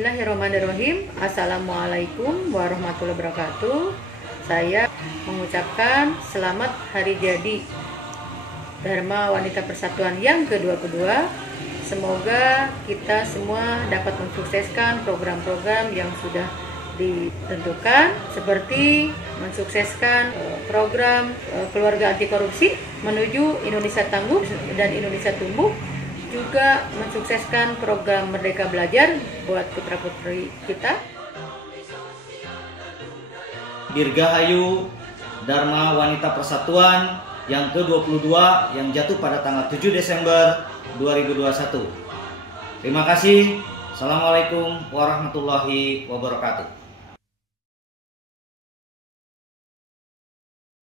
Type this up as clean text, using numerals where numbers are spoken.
Bismillahirrahmanirrahim. Assalamualaikum warahmatullahi wabarakatuh. Saya mengucapkan selamat hari jadi Dharma Wanita Persatuan yang ke-22. Semoga kita semua dapat mensukseskan program-program yang sudah ditentukan, seperti mensukseskan program keluarga anti korupsi menuju Indonesia tangguh dan Indonesia tumbuh, juga mensukseskan program Merdeka Belajar buat putra-putri kita. Dirgahayu Dharma Wanita Persatuan yang ke-22 yang jatuh pada tanggal 7 Desember 2021. Terima kasih. Assalamualaikum warahmatullahi wabarakatuh.